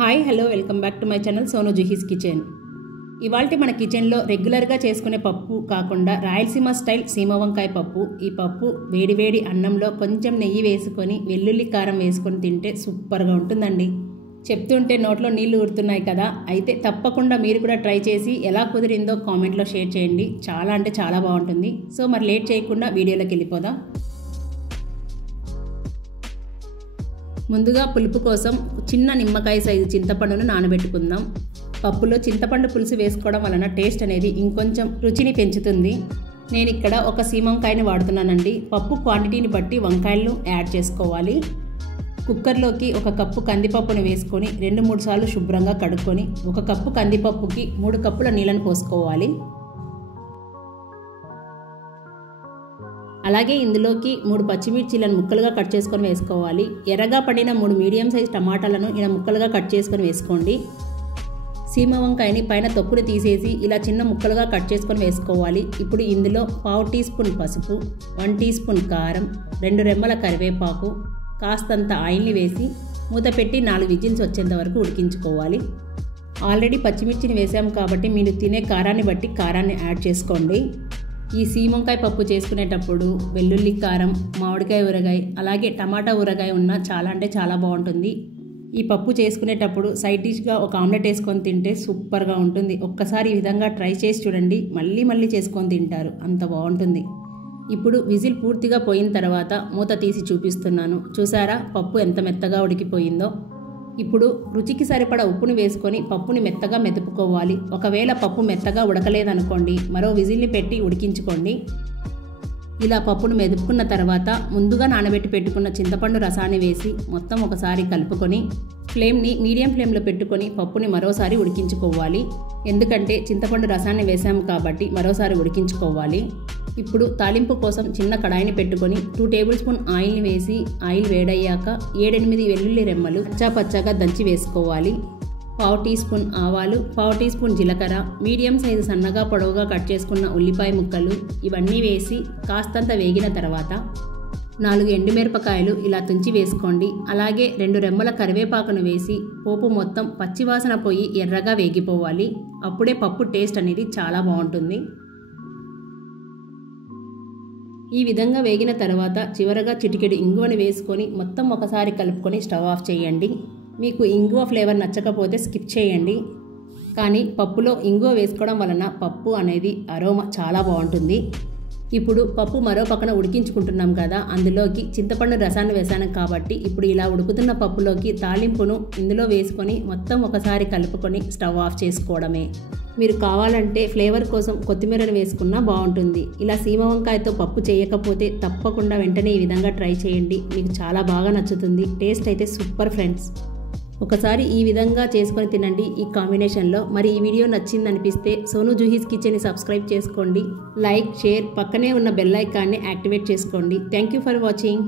Hi hello welcome back to my channel Sonu Juhi's kitchen. ఇవాల్టి మన కిచెన్లో రెగ్యులర్గా చేసుకునే పప్పు కాకుండా రాయలసీమ స్టైల్ సీమ వంకాయ పప్పు. ఈ పప్పు వేడివేడి అన్నంలో కొంచెం నెయ్యి వేసుకొని వెల్లుల్లి కారం వేసుకొని తింటే సూపర్గా ఉంటుందండి. చెప్తుంటే నోట్లో నీళ్లు ఊరుతున్నాయి కదా. అయితే తప్పకుండా మీరు కూడా ట్రై చేసి ఎలా కుదిరిందో కామెంట్లో షేర్ చేయండి. చాలా అంటే చాలా బాగుంటుంది. సో మరి లేట్ చేయకుండా వీడియోలోకి వెళ్ళిపోదాం. ముందుగా పులుపు కోసం చిన్న నిమ్మకాయ సైజు చింతపండును నానబెట్టుకుందాం. పప్పులో చింతపండు పులుసు వేసుకోవడం వలన టేస్ట్ అనేది ఇంకొంచెం రుచిని పెంచుతుంది. నేను ఇక్కడ ఒక సీమ వంకాయని వాడుతున్నానండి. పప్పు క్వాంటిటీని బట్టి వంకాయలను యాడ్ చేసుకోవాలి. కుక్కర్లోకి ఒక కప్పు కందిపప్పును వేసుకొని 2-3 సార్లు శుభ్రంగా కడుక్కొని 1 కప్పు కందిపప్పుకి 3 కప్పుల నీళ్ళను పోసుకోవాలి. అలాగే ఇందులోకి 3 పచ్చిమిర్చీలను ముక్కలుగా కట్ చేసుకొని వేసుకోవాలి. ఎర్రగా పడిన 3 మీడియం సైజ్ టమాటాలను ఇలా ముక్కలుగా కట్ చేసుకొని వేసుకోండి. సీమ వంకాయని పైన తొక్కును తీసేసి ఇలా చిన్న ముక్కలుగా కట్ చేసుకొని వేసుకోవాలి. ఇప్పుడు ఇందులో 1/2 టీ స్పూన్ పసుపు, 1 టీ స్పూన్ కారం, 2 రెమ్మల కరివేపాకు, కాస్తంత ఆయిల్ని వేసి మూత పెట్టి 4 విజిల్స్ వచ్చేంత వరకు ఉడికించుకోవాలి. ఆల్రెడీ పచ్చిమిర్చిని వేసాం కాబట్టి మీరు తినే కారాన్ని బట్టి కారాన్ని యాడ్ చేసుకోండి. ఈ సీమ వంకాయ పప్పు చేసుకునేటప్పుడు వెల్లుల్లి కారం, మామిడికాయ ఊరగాయ, అలాగే టమాటా ఊరగాయ ఉన్న చాలా అంటే చాలా బాగుంటుంది. ఈ పప్పు చేసుకునేటప్పుడు సైడ్ డిష్గా ఒక ఆమ్లెట్ వేసుకొని తింటే సూపర్గా ఉంటుంది. ఒక్కసారి ఈ విధంగా ట్రై చేసి చూడండి, మళ్ళీ చేసుకొని తింటారు, అంత బాగుంటుంది. ఇప్పుడు విజిల్ పూర్తిగా పోయిన తర్వాత మూత తీసి చూపిస్తున్నాను. చూసారా పప్పు ఎంత మెత్తగా ఉడికిపోయిందో. ఇప్పుడు రుచికి సరిపడా ఉప్పుని వేసుకొని పప్పుని మెత్తగా మెదుపుకోవాలి. ఒకవేళ పప్పు మెత్తగా ఉడకలేదనుకోండి, మరో విజిల్ని పెట్టి ఉడికించుకోండి. ఇలా పప్పును మెదుపుకున్న తర్వాత ముందుగా నానబెట్టి పెట్టుకున్న చింతపండు రసాన్ని వేసి మొత్తం ఒకసారి కలుపుకొని ఫ్లేమ్ని మీడియం ఫ్లేమ్లో పెట్టుకొని పప్పుని మరోసారి ఉడికించుకోవాలి. ఎందుకంటే చింతపండు రసాన్ని వేసాము కాబట్టి మరోసారి ఉడికించుకోవాలి. ఇప్పుడు తాలింపు కోసం చిన్న కడాయిని పెట్టుకొని 2 టేబుల్ స్పూన్ ఆయిల్ని వేసి ఆయిల్ వేడయ్యాక 7-8 వెల్లుల్లి రెమ్మలు పచ్చాగా దంచి వేసుకోవాలి. 1/2 టీ స్పూన్ ఆవాలు, 1/2 టీ స్పూన్ జీలకర్ర, మీడియం సైజు సన్నగా పొడవుగా కట్ చేసుకున్న ఉల్లిపాయ ముక్కలు ఇవన్నీ వేసి కాస్తంత వేగిన తర్వాత 4 ఎండుమిరపకాయలు ఇలా తుంచి వేసుకోండి. అలాగే 2 రెమ్మల కరివేపాకును వేసి పోపు మొత్తం పచ్చివాసన పోయి ఎర్రగా వేగిపోవాలి. అప్పుడే పప్పు టేస్ట్ అనేది చాలా బాగుంటుంది. ఈ విధంగా వేగిన తర్వాత చివరగా చిటికెడు ఇంగువని వేసుకొని మొత్తం ఒకసారి కలుపుకొని స్టవ్ ఆఫ్ చేయండి. మీకు ఇంగువ ఫ్లేవర్ నచ్చకపోతే స్కిప్ చేయండి. కానీ పప్పులో ఇంగువ వేసుకోవడం వలన పప్పు అనేది అరోమా చాలా బాగుంటుంది. ఇప్పుడు పప్పు మరో పక్కన ఉడికించుకుంటున్నాం కదా, అందులోకి చింతపండు రసాన్ని వేసాను కాబట్టి ఇప్పుడు ఇలా ఉడుకుతున్న పప్పులోకి తాలింపును ఇందులో వేసుకొని మొత్తం ఒకసారి కలుపుకొని స్టవ్ ఆఫ్ చేసుకోవడమే. మీరు కావాలంటే ఫ్లేవర్ కోసం కొత్తిమీరను వేసుకున్నా బాగుంటుంది. ఇలా సీమ వంకాయతో పప్పు చేయకపోతే తప్పకుండా వెంటనే ఈ విధంగా ట్రై చేయండి, మీకు చాలా బాగా నచ్చుతుంది. టేస్ట్ అయితే సూపర్ ఫ్రెండ్స్. ఒకసారి ఈ విధంగా చేసుకొని తినండి ఈ కాంబినేషన్లో. మరి ఈ వీడియో నచ్చిందనిపిస్తే సోను జుహీస్ కిచెన్ని సబ్స్క్రైబ్ చేసుకోండి. లైక్, షేర్, పక్కనే ఉన్న బెల్ ఐకాన్ని యాక్టివేట్ చేసుకోండి. Thank you for watching.